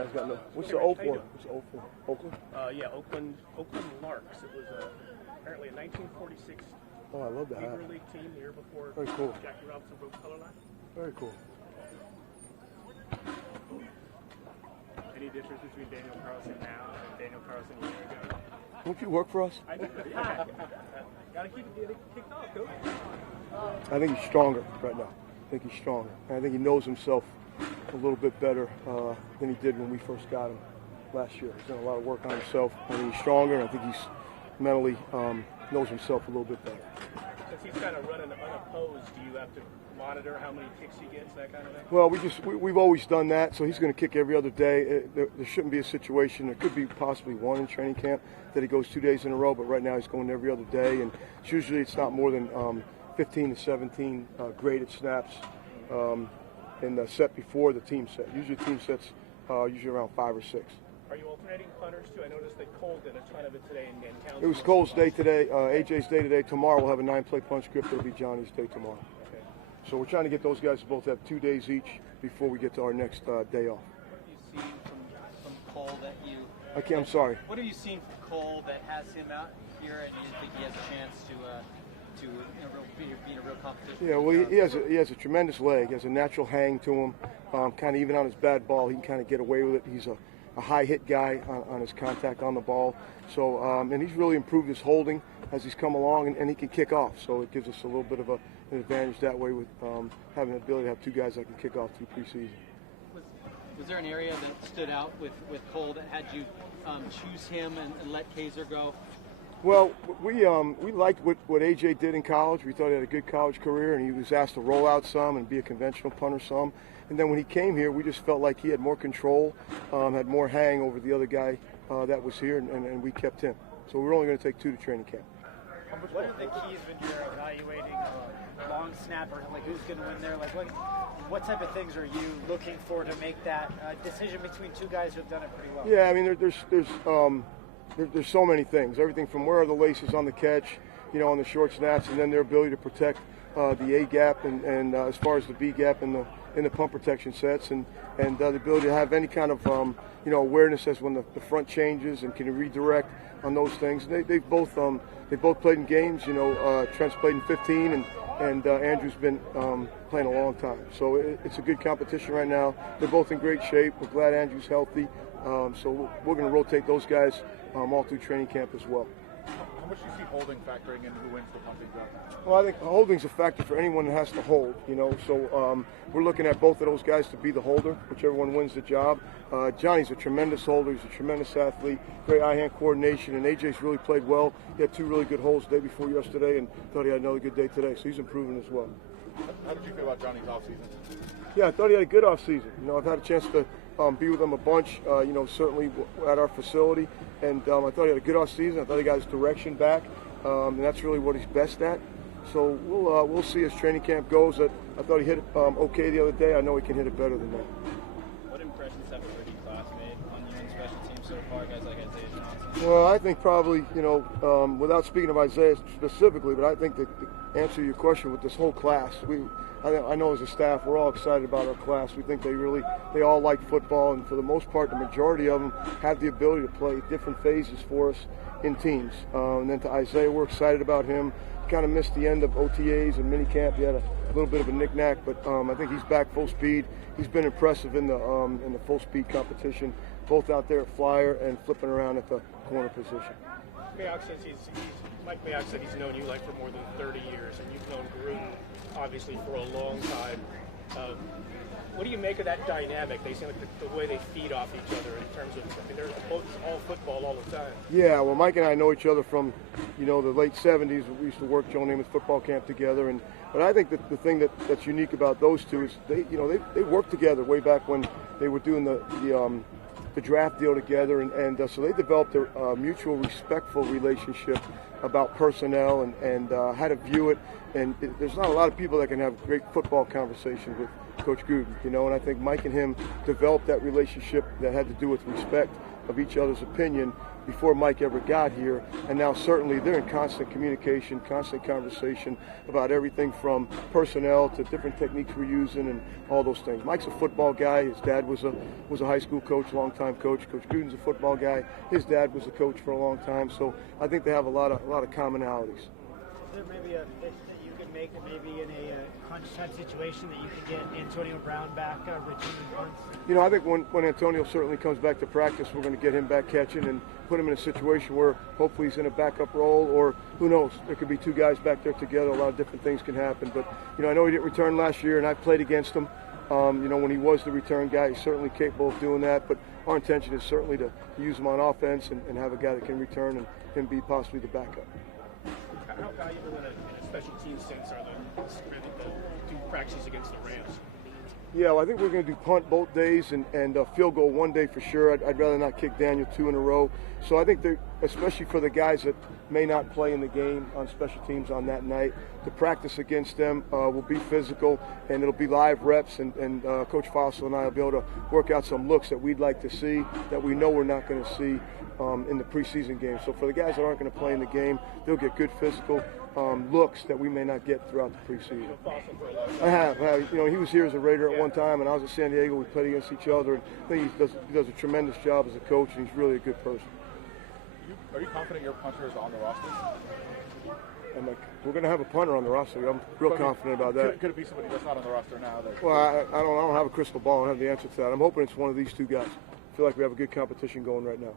guys got no. What's the Oak one? What's the Oak one? Oakland? Yeah, Oakland Larks. It was apparently a 1946 Oh, I love that. Beaver League team the year before. Very cool. Jackie Robinson broke color line. Very cool. Any difference between Daniel Carlson now and Daniel Carlson a year ago? Don't you work for us? I do. Yeah. Gotta keep it kicked off, coach. I think he's stronger right now. I think he's stronger. And I think he knows himself a little bit better than he did when we first got him last year. He's done a lot of work on himself. I think he's stronger, and I think he's mentally knows himself a little bit better. Since he's kind of running unopposed, do you have to monitor how many kicks he gets, that kind of thing? Well, we've always done that, so he's going to kick every other day. There shouldn't be a situation. There could be possibly one in training camp that he goes 2 days in a row, but right now he's going every other day, and usually it's not more than 15 to 17 graded snaps in the set before the team set. Usually team sets usually around 5 or 6. Are you alternating punters too? I noticed that Cole did a ton of it today in Townsend. It was Cole's day today, AJ's day today. Tomorrow we'll have a 9-play punch script. It'll be Johnny's day tomorrow. Okay. So we're trying to get those guys to both have 2 days each before we get to our next day off. What have you seen from Cole that you... I'm sorry. What have you seen from Cole that has him out here and you think he has a chance to be in a real competition? Yeah, well, he has a tremendous leg. He has a natural hang to him. Kind of even on his bad ball, he can kind of get away with it. He's a high hit guy on his contact on the ball. So, and he's really improved his holding as he's come along, and he can kick off. So it gives us a little bit of an advantage that way with having the ability to have 2 guys that can kick off through preseason. Was there an area that stood out with Cole that had you choose him and let Kaiser go? Well, we liked what AJ did in college. We thought he had a good college career, and he was asked to roll out some and be a conventional punter some. And then when he came here, we just felt like he had more control, had more hang over the other guy that was here, and we kept him. So we're only going to take 2 to training camp. What are the keys when you're evaluating a long snapper? Like, who's going to win there? Like, what type of things are you looking for to make that decision between 2 guys who've done it pretty well? Yeah, I mean, there's so many things. Everything from where are the laces on the catch, on the short snaps, and then their ability to protect the A gap and as far as the B gap in the pump protection sets, and the ability to have any kind of awareness as when the front changes and can redirect on those things. They've both played in games. Trent's played in 15, and Andrew's been playing a long time. So it's a good competition right now. They're both in great shape. We're glad Andrew's healthy. So we're going to rotate those guys all through training camp as well. How much do you see holding factoring in who wins the punting job? Well, I think holding's a factor for anyone that has to hold, So we're looking at both of those guys to be the holder, whichever one wins the job. Johnny's a tremendous holder. He's a tremendous athlete, great eye-hand coordination, and AJ's really played well. He had 2 really good holds the day before yesterday, and thought he had another good day today, so he's improving as well. How did you feel about Johnny's offseason? Yeah, I thought he had a good offseason. I've had a chance to be with him a bunch, certainly at our facility, and I thought he had a good offseason. I thought he got his direction back, and that's really what he's best at. So we'll see as training camp goes. I thought he hit it okay the other day. I know he can hit it better than that. What impressions have the rookie class made on you and special teams so far, guys like Isaiah Johnson? Well, I think probably, without speaking of Isaiah specifically, but I think that to answer your question with this whole class, I know as a staff we're all excited about our class. We think they all like football, and for the most part, the majority of them have the ability to play different phases for us in teams. And then to Isaiah, we're excited about him. He kind of missed the end of OTAs and minicamp. He had a little bit of a knick-knack, but I think he's back full speed. He's been impressive in the full-speed competition, both out there at flyer and flipping around at the corner position. Mike Mayock said he's known you for more than 30 years, and you've known Gruden obviously for a long time. What do you make of that dynamic? They seem like the way they feed off each other in terms of, they're both all football all the time. Yeah, well, Mike and I know each other from, the late 70s. We used to work Joe Namath's football camp together, but I think that the thing that's unique about those two is they worked together way back when they were doing the draft deal together, and so they developed a mutual respectful relationship about personnel and how to view it. And there's not a lot of people that can have great football conversations with Coach Gruden, and I think Mike and him developed that relationship that had to do with respect of each other's opinion, before Mike ever got here, and now certainly they're in constant communication, constant conversation about everything from personnel to different techniques we're using and all those things. Mike's a football guy. His dad was a high school coach, longtime coach. Coach Gruden's a football guy. His dad was a coach for a long time, so I think they have a lot of commonalities. Is there maybe a pitch that you could make maybe in a crunch type situation that you could get Antonio Brown back returning punts? You know, I think when Antonio certainly comes back to practice, we're going to get him back catching and put him in a situation where hopefully he's in a backup role, or who knows, there could be two guys back there together. A lot of different things can happen. But, you know, I know he didn't return last year, and I played against him. You know, when he was the return guy, he's certainly capable of doing that. But our intention is certainly to use him on offense and have a guy that can return and be possibly the backup. How valuable in a special team sense are the two practices against the Rams? Yeah, well, I think we're going to do punt both days and field goal one day for sure. I'd rather not kick Daniel 2 in a row. So I think, especially for the guys that may not play in the game on special teams on that night, to practice against them will be physical, and it'll be live reps, and Coach Fossil and I will be able to work out some looks that we'd like to see that we know we're not going to see in the preseason game. So for the guys that aren't going to play in the game, they'll get good physical looks that we may not get throughout the preseason. I have. You know, he was here as a Raider at one time, and I was at San Diego. We played against each other, and I think he does a tremendous job as a coach, and he's really a good person. Are you confident your punter is on the roster? We're going to have a punter on the roster. I'm real confident about that. Could it be somebody that's not on the roster now? Well, I don't have a crystal ball. I don't have the answer to that. I'm hoping it's one of these two guys. I feel like we have a good competition going right now.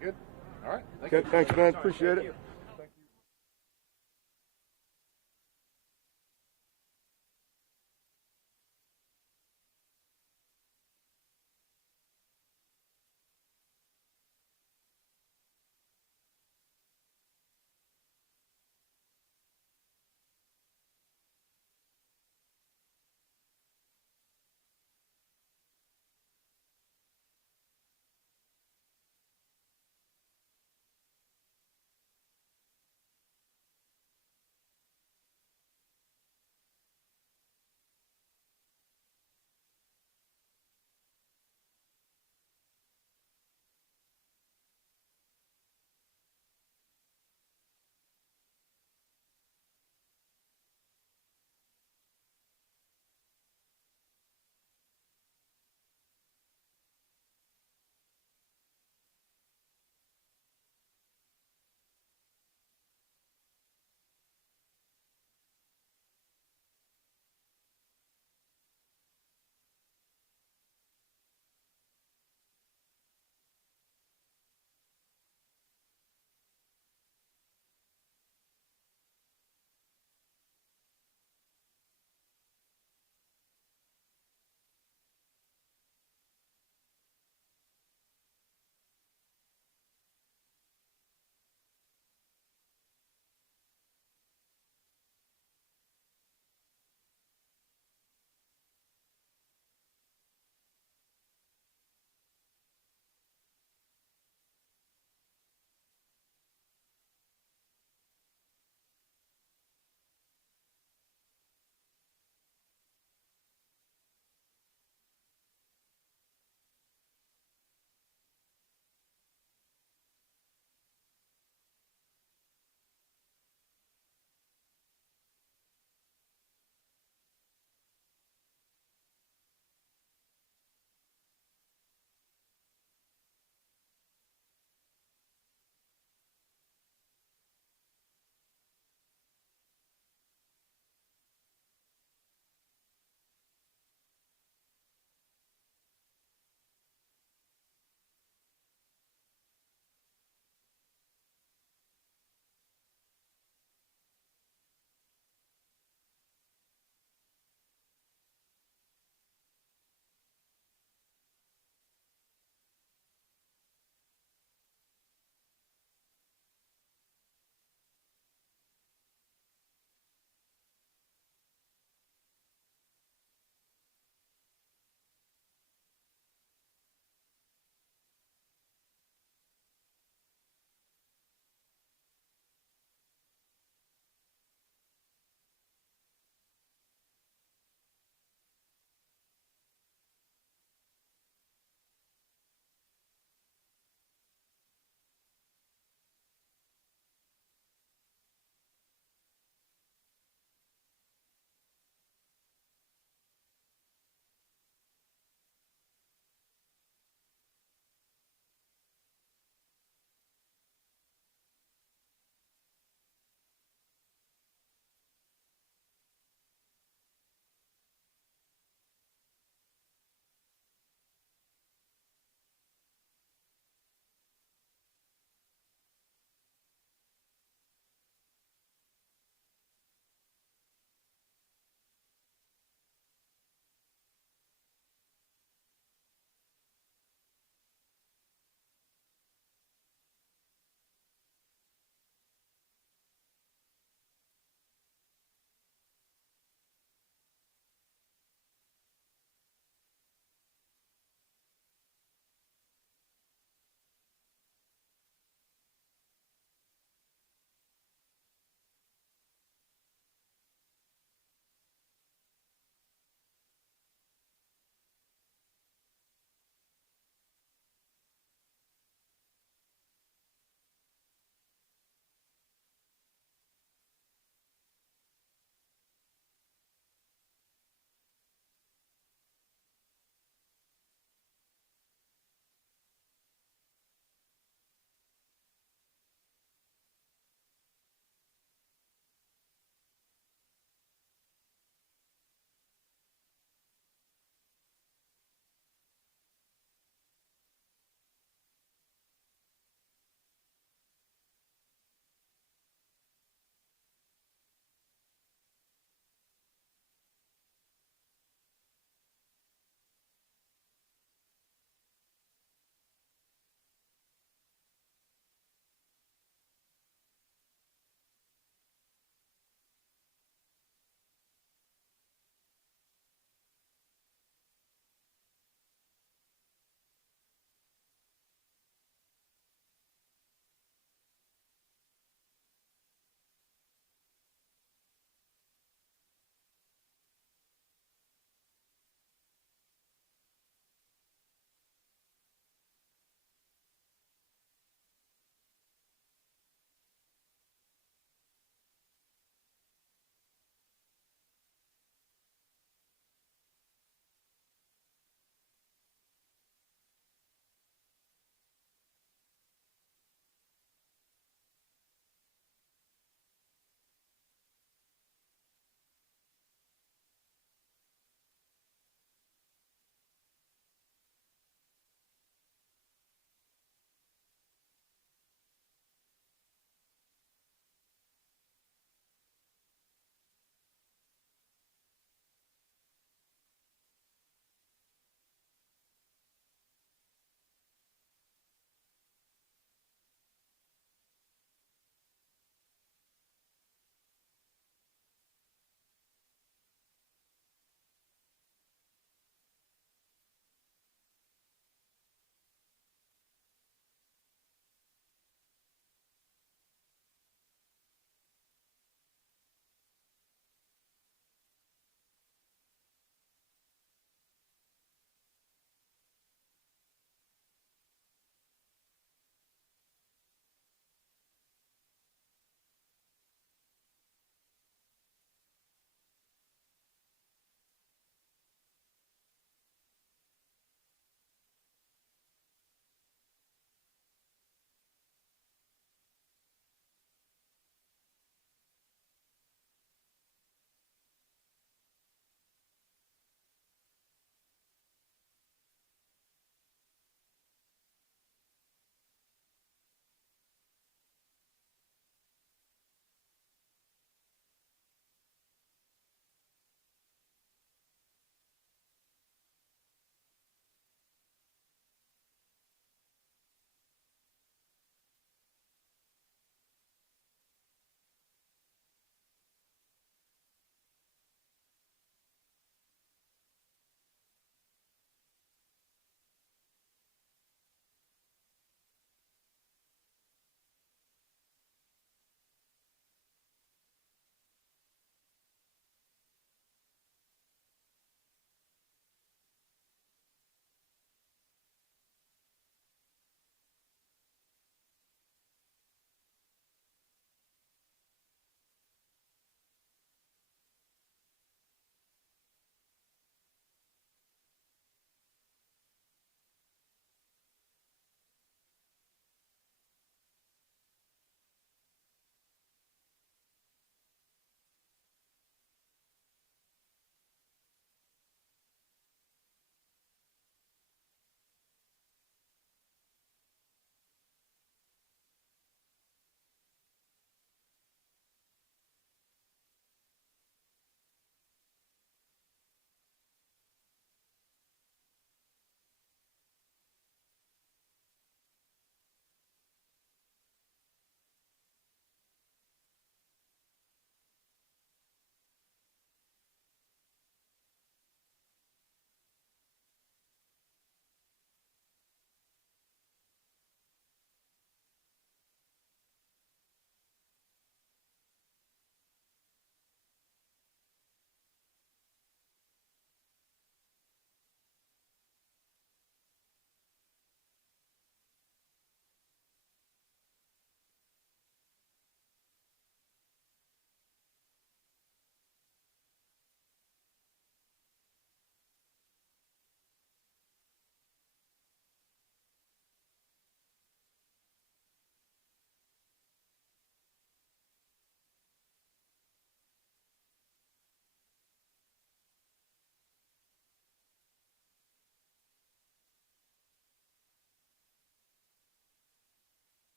Good. All right. Okay, thanks, man. Appreciate it.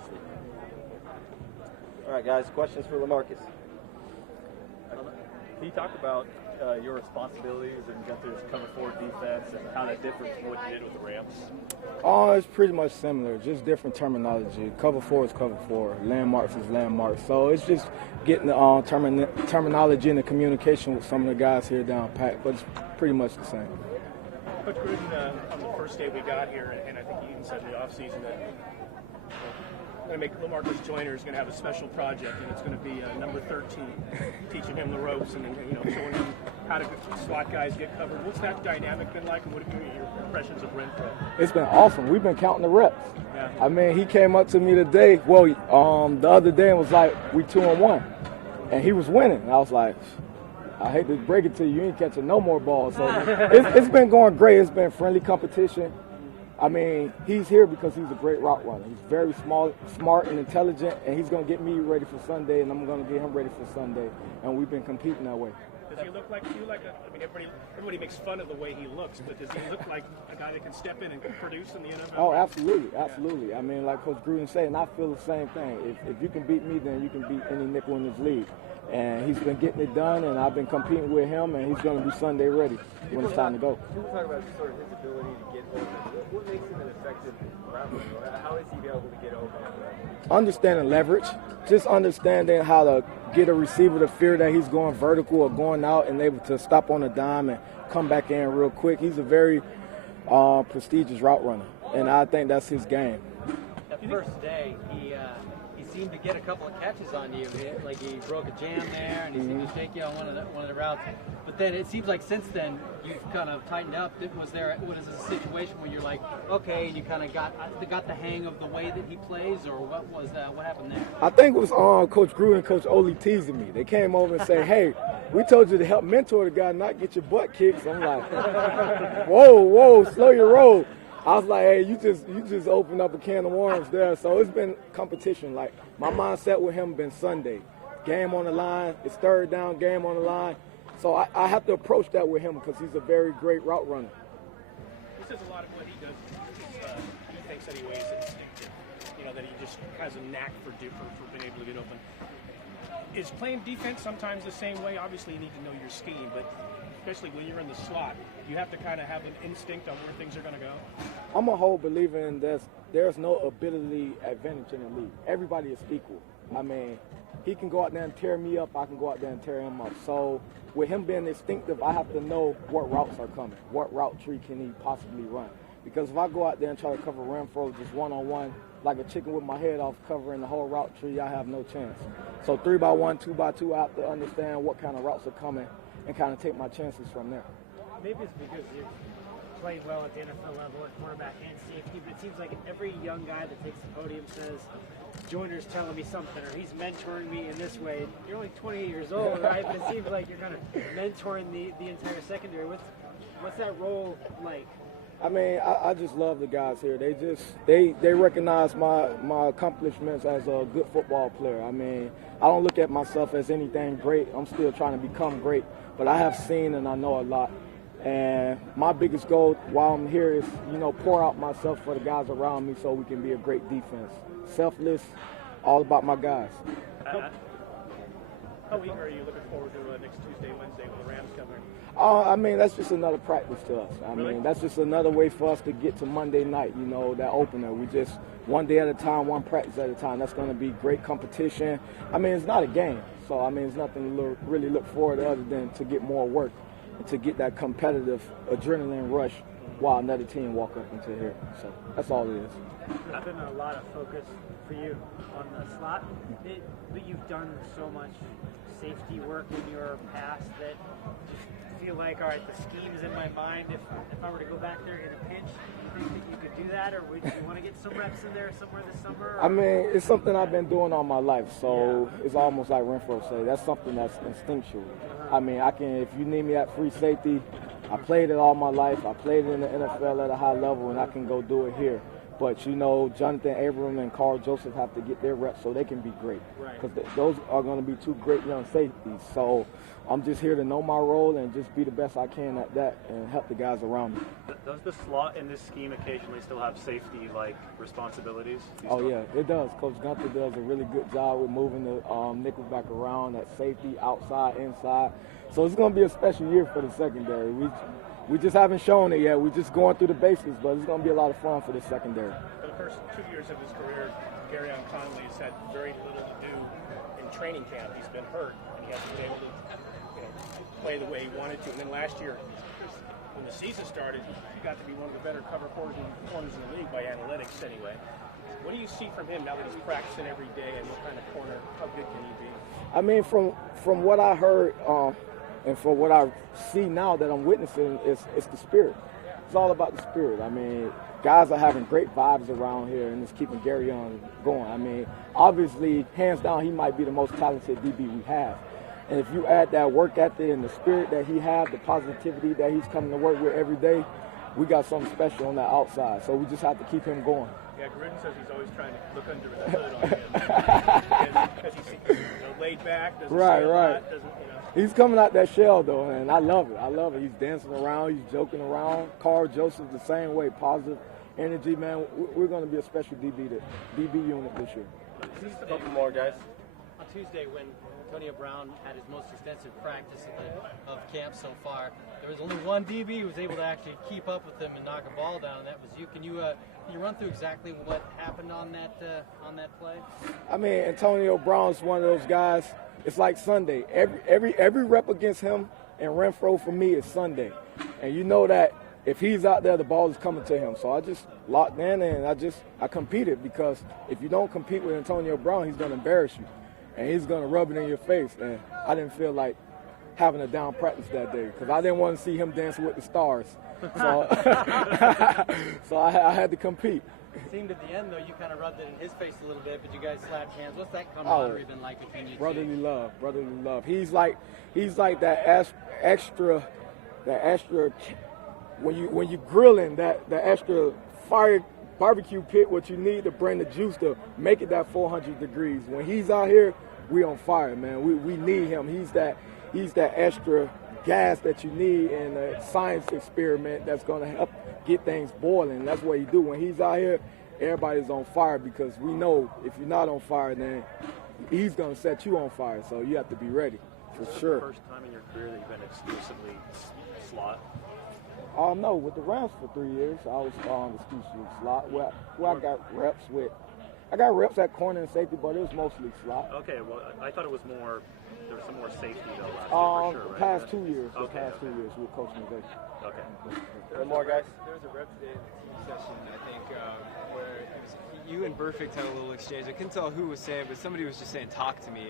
obviously. All right, guys, questions for Lamarcus? Can you talk about your responsibilities and Gunther's cover forward defense and how that differs from what you did with the Rams? It's pretty much similar, just different terminology. Cover 4 is cover 4, landmarks is landmarks. So it's just getting the terminology and the communication with some of the guys here down pat, but it's pretty much the same. Coach Gruden, on the first day we got here, and I think you even said in the offseason that Lamarcus Joyner is going to have a special project, and it's going to be number 13, teaching him the ropes and showing him how to slot guys get covered. What's that dynamic been like, and what have been your impressions of Renfro? It's been awesome. We've been counting the reps. Yeah. I mean, he came up to me today, the other day, and was like, we 2-1, and he was winning. And I was like, I hate to break it to you, you ain't catching no more balls. So it's been going great. It's been friendly competition. I mean, he's here because he's a great route runner. He's very smart and intelligent, and he's going to get me ready for Sunday, and I'm going to get him ready for Sunday. And we've been competing that way. Does he look like everybody makes fun of the way he looks, but does he look like a guy that can step in and produce in the NFL? Oh, absolutely, absolutely. Yeah. I mean, like Coach Gruden said, and I feel the same thing. If you can beat me, then you can beat any nickel in this league. And he's been getting it done, and I've been competing with him, and he's going to be Sunday ready when it's time to go. People talk about sort of his ability to get open. What makes him an effective route runner? How is he able to get open? Understanding leverage, just understanding how to get a receiver to fear that he's going vertical or going out and able to stop on a dime and come back in real quick. He's a very prestigious route runner, and I think that's his game. That first day, he seemed to get a couple of catches on you. Like he broke a jam there, and he seemed to shake you on one of the routes. But then it seems like since then you've kind of tightened up. Was this a situation where you're like, okay, and you kind of got the hang of the way that he plays, or what happened there? I think it was Coach Gruden and Coach Ole teasing me. They came over and said, "Hey, we told you to help mentor the guy, not get your butt kicked." So I'm like, "Whoa, slow your roll." I was like, hey, you just opened up a can of worms there. So it's been competition. Like, my mindset with him been Sunday. Game on the line. It's third down, game on the line. So I have to approach that with him because he's a very great route runner. He says a lot of what he does, he thinks anyways, instinctive. That he just has a knack for being able to get open. Is playing defense sometimes the same way? Obviously, you need to know your scheme, but especially when you're in the slot, you have to kind of have an instinct on where things are going to go. I'm a whole believer in there's no ability advantage in the league. Everybody is equal. I mean, he can go out there and tear me up. I can go out there and tear him up. So with him being instinctive, I have to know what routes are coming. What route tree can he possibly run? Because if I go out there and try to cover Renfro just one-on-one, like a chicken with my head off covering the whole route tree, I have no chance. So 3x1, 2x2, I have to understand what kind of routes are coming and kind of take my chances from there. Maybe it's because you're playing well at the NFL level at quarterback and safety, but it seems like every young guy that takes the podium says, Joyner's telling me something, or he's mentoring me in this way. You're only 28 years old, right? But it seems like you're kind of mentoring the entire secondary. What's that role like? I mean, I just love the guys here. They recognize my accomplishments as a good football player. I mean, I don't look at myself as anything great. I'm still trying to become great, but I have seen and I know a lot. And my biggest goal while I'm here is, pour out myself for the guys around me so we can be a great defense. Selfless, all about my guys. How eager are you looking forward to next Tuesday, Wednesday when the Rams come in? I mean, that's just another practice to us. I mean, that's just another way for us to get to Monday night, that opener. We just one day at a time, one practice at a time. That's going to be great competition. I mean, it's not a game. So, I mean, it's nothing to really look forward to other than to get more work and to get that competitive adrenaline rush while another team walk up into here. So that's all it is. There's been a lot of focus for you on the slot, but you've done so much safety work in your past that you feel like, all right, the scheme is in my mind. If I were to go back there in a pinch, do you think that you could do that, or would you want to get some reps in there somewhere this summer? Or? I mean, it's something I've been doing all my life, so It's almost like Renfro said. That's something that's instinctual. I mean, if you need me at free safety, I played it all my life. I played it in the NFL at a high level, and I can go do it here. But, Jonathan Abram and Carl Joseph have to get their reps so they can be great. Because those are going to be two great young safeties. So I'm just here to know my role and just be the best I can at that and help the guys around me. Does the slot in this scheme occasionally still have safety-like responsibilities? Oh yeah, it does. Coach Gunther does a really good job with moving the nickel back around, that safety, outside, inside. So it's going to be a special year for the secondary. We just haven't shown it yet. We're just going through the basics, but it's going to be a lot of fun for the secondary. For the first 2 years of his career, Garyon Conley has had very little to do in training camp. He's been hurt, and he hasn't been able to play the way he wanted to. And then last year, when the season started, he got to be one of the better cover corners in the league by analytics anyway. What do you see from him now that he's practicing every day, and what kind of corner, how good can he be? I mean, from what I heard and from what I see now that I'm witnessing, it's the spirit. It's all about the spirit. I mean, guys are having great vibes around here, and it's keeping Garyon going. I mean, obviously, hands down, he might be the most talented DB we have. And if you add that work ethic and the spirit that he has, the positivity that he's coming to work with every day, we got something special on that outside. So we just have to keep him going. Yeah, Gruden says he's always trying to look under the hood on him. Because he's laid back, doesn't say a lot, doesn't. He's coming out that shell, though, and I love it. I love it. He's dancing around. He's joking around. Carl Joseph the same way, positive energy, man. We're going to be a special DB unit this year. Just a couple more, guys. On Tuesday, when Antonio Brown had his most extensive practice of camp so far, there was only one DB who was able to actually keep up with him and knock a ball down, and that was you. Can you run through exactly what happened on that play? I mean, Antonio Brown's one of those guys. It's like Sunday. Every rep against him and Renfro for me is Sunday, and you know that if he's out there, the ball is coming to him. So I just locked in and I competed, because if you don't compete with Antonio Brown, he's going to embarrass you, and he's going to rub it in your face. And I didn't feel like having a down practice that day, because I didn't want to see him dancing with the stars. So, so I had to compete. It seemed at the end, though, you kind of rubbed it in his face a little bit, but you guys slapped hands. What's that camaraderie been like between you two? Brotherly love. He's like that extra. When you grilling, that extra fire barbecue pit, what you need to bring the juice to make it that 400 degrees. When he's out here, we on fire, man. We need him. He's that extra gas that you need in a science experiment that's going to help get things boiling. That's what he do. When he's out here, everybody's on fire, because we know if you're not on fire, then he's going to set you on fire. So you have to be ready, for sure. Is this the first time in your career that you've been exclusively slot? No, with the Rams for 3 years, I was exclusively slot. Where I got reps at corner and safety, but it was mostly slot. Okay, well, I thought it was more. There was some more safety though last year, for sure, right? Past 2 years. Past 2 years with Coach McVay. Okay. One more, guys. There was a rep today in the team session, I think, where it was, you and Burfict had a little exchange. I couldn't tell who was saying, but somebody was just saying, "Talk to me."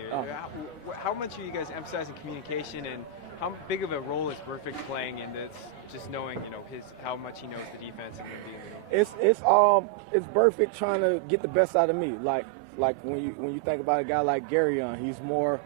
How much are you guys emphasizing communication, and how big of a role is Burfict playing in this? Just knowing, how much he knows the defense and It's Burfict trying to get the best out of me. Like when you think about a guy like Garyon, he's more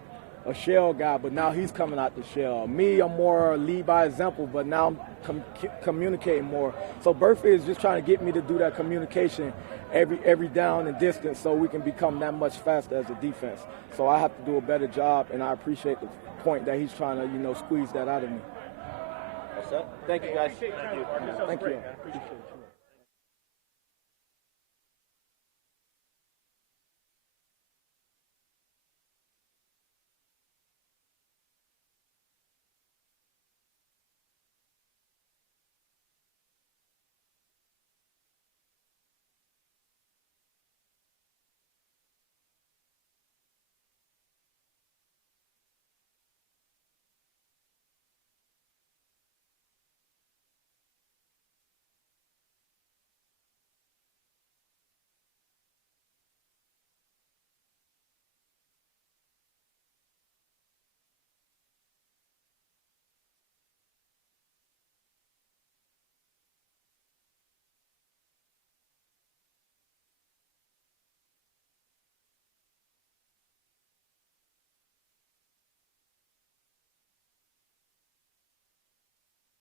a shell guy, but now he's coming out the shell. Me, I'm more lead by example, but now I'm communicating more. So Burfict is just trying to get me to do that communication every down and distance, so we can become that much faster as a defense. So I have to do a better job, and I appreciate the point that he's trying to squeeze that out of me. That's it. Thank you, guys. Thank you. I appreciate you.